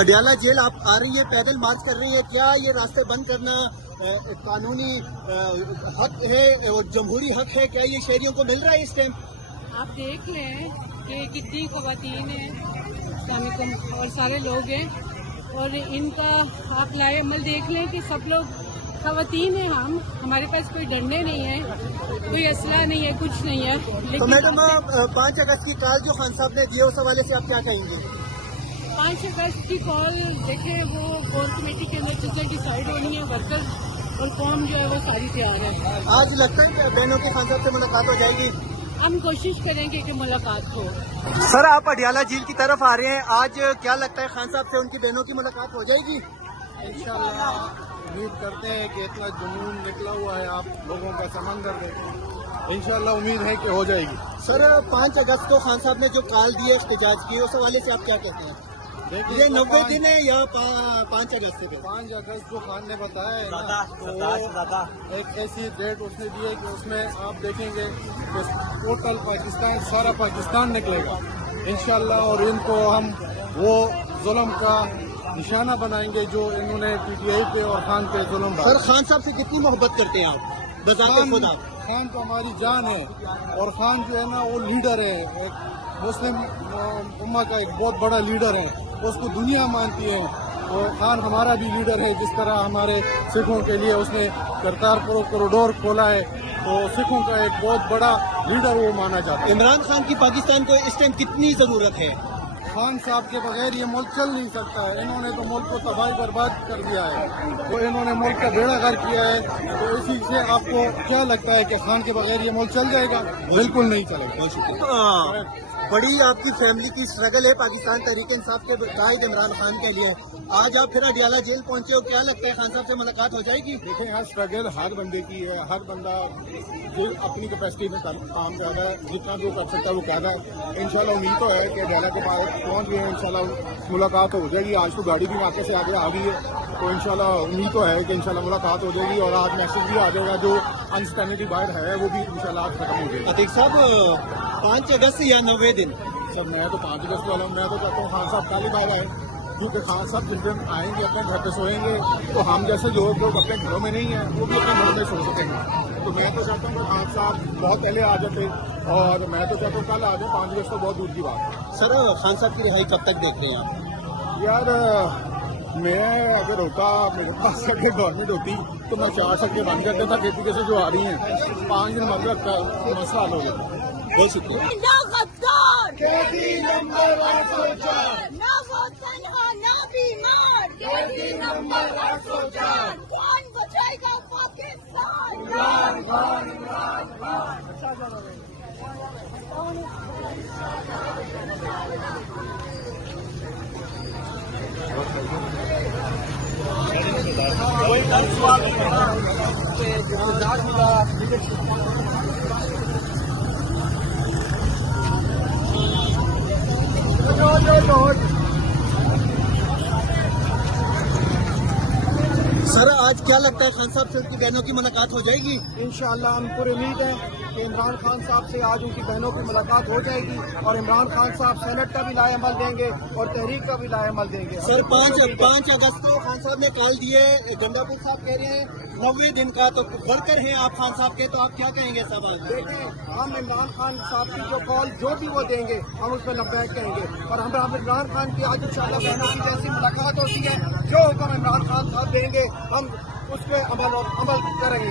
Adiala jail آپ آ رہی ہے، پیدل مارچ کر رہی ہے، کیا یہ راستے بند کرنا قانونی حق ہے اور جمہوری حق ہے؟ کیا یہ شہریوں کو مل رہا ہے اس ٹائم؟ آپ دیکھ لیں کہ کتنی خواتین ہیں السلام علیکم اور سارے لوگ ہیں، اور ان کا آپ لائے عمل دیکھ لیں کہ سب لوگ خواتین ہیں، ہمارے پاس کوئی ڈنڈے نہیں ہے، کوئی اسلحہ نہیں ہے، کچھ نہیں ہے. تو میڈم 5 اگست کی کال جو خان صاحب نے دی ہے اس حوالے سے آپ کیا کہیں گے؟ 5 اگست کی کال دیکھیں، وہ کور کمیٹی کے اندر چیزیں ڈیسائیڈ ہونی ہے، ورکر اور قوم جو ہے وہ ساری تیار ہے. آج لگتا ہے کہ بہنوں کے خان صاحب سے ملاقات ہو جائے گی؟ ہم کوشش کریں گے کہ ملاقات ہو. سر آپ اڈیالہ جھیل کی طرف آ رہے ہیں، آج کیا لگتا ہے خان صاحب سے ان کی بہنوں کی ملاقات ہو جائے گی؟ انشاءاللہ امید کرتے ہیں کہ اتنا جنون نکلا ہوا ہے آپ لوگوں کا سمندر دیکھیں، انشاءاللہ امید ہے کہ ہو جائے گی. سر 5 اگست کو خان صاحب نے جو کال دی ہے احتجاج کی، اس حوالے سے آپ کیا کہتے ہیں؟ یہ 90 دن ہے یا 5 اگست سے؟ 5 اگست جو خان نے بتایا ہے نا، تو ایک ایسی ڈیٹ اس نے دی ہے کہ اس میں آپ دیکھیں گے کہ ٹوٹل پاکستان، سارا پاکستان نکلے گا انشاءاللہ، اور ان کو ہم وہ ظلم کا نشانہ بنائیں گے جو انہوں نے پی ٹی آئی پہ اور خان پہ ظلم ڈالا. سر خان صاحب سے کتنی محبت کرتے ہیں آپ بذات خود؟ آپ خان تو ہماری جان ہے، اور خان جو ہے نا وہ لیڈر ہے، ایک مسلم امہ کا ایک بہت بڑا لیڈر ہے، اس کو دنیا مانتی ہے. اور خان ہمارا بھی لیڈر ہے، جس طرح ہمارے سکھوں کے لیے اس نے کرتارپور کوریڈور کھولا ہے، تو سکھوں کا ایک بہت بڑا لیڈر وہ مانا جاتا ہے. عمران خان کی پاکستان کو اس ٹائم کتنی ضرورت ہے؟ خان صاحب کے بغیر یہ ملک چل نہیں سکتا ہے. انہوں نے تو ملک کو تباہی برباد کر دیا ہے، تو انہوں نے ملک کا بیڑا غرق کیا ہے. تو اسی سے آپ کو کیا لگتا ہے کہ خان کے بغیر یہ ملک چل جائے گا؟ بالکل نہیں چلے گا. بہت شکریہ. بڑی آپ کی فیملی کی اسٹرگل ہے پاکستان تحریک انصاف کے قائد عمران خان کے لیے، آج آپ پھر اڈیالہ جیل پہنچے ہو، کیا لگتا ہے خان صاحب سے ملاقات ہو جائے گی؟ دیکھیں یہاں اسٹرگل ہر بندے کی ہے، ہر بندہ جو اپنی کیپیسٹی میں کام کر رہا ہے، جتنا جو کر سکتا ہے وہ کر رہا ہے. انشاءاللہ امید تو ہے کہ اڈیالہ کے پاس پہنچ گئے ہیں، انشاءاللہ ملاقات ہو جائے گی. آج تو گاڑی بھی واقع سے آگے آ گئی ہے، تو انشاءاللہ امید تو ہے کہ انشاءاللہ ملاقات ہو جائے گی، اور آج میسج بھی آ جائے گا جو انسٹینڈی باہر ہے وہ بھی انشاءاللہ آج ختم ہو جائے گا. عتیق صاحب 5 اگست یا 90 دن؟ سر میں تو 5 اگست والا ہوں، میں تو چاہتا ہوں خان صاحب کل ہی باہر آئے، کیونکہ خان صاحب جس دن آئیں گے اپنے گھر پہ سوئیں گے، تو ہم جیسے لوگ اپنے گھروں میں نہیں ہیں وہ بھی اپنے گھروں میں سو سکیں گے. تو میں تو چاہتا ہوں کہ خان صاحب بہت پہلے آ جاتے، اور میں تو چاہتا ہوں کل آ جائیں. 5 اگست تو بہت دور کی بات ہے. سر خان صاحب کی رہائی کب تک دیکھ رہے ہیں آپ؟ یار میں اگر ہوتا، میرے پاس اگر گورنمنٹ ہوتی تو میں 4 سڑکیں بند کر دیتا KPK سے جو آ رہی ہیں. 5 دن مطلب کا مسئلہ حل ہو جاتا. بہت شکریہ. نہ وہ تنہا نہ بیمار، کون بچائے گا پاکستان؟ سر آج کیا لگتا ہے خان صاحب سے ان کی بہنوں کی ملاقات ہو جائے گی؟ انشاءاللہ ہم پوری امید ہے کہ عمران خان صاحب سے آج ان کی بہنوں کی ملاقات ہو جائے گی، اور عمران خان صاحب سینٹ کا بھی لائے عمل دیں گے اور تحریک کا بھی لائے عمل دیں گے. سر 5 اگست کو خان صاحب نے کال دی ہے، گنڈا پور صاحب کہہ رہے ہیں 90 دن کا، تو ورکر ہیں آپ خان صاحب کے، تو آپ کیا کہیں گے صاحب؟ آج دیکھیں ہم عمران خان صاحب کی جو کال جو بھی وہ دیں گے ہم اس پہ لبیک کہیں گے، اور ہم عمران خان کی آج انشاءاللہ بہنوں کی جیسی ملاقات ہوتی ہے، جو حکم عمران خان صاحب دیں گے ہم اس پہ عمل کریں گے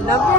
90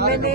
MNA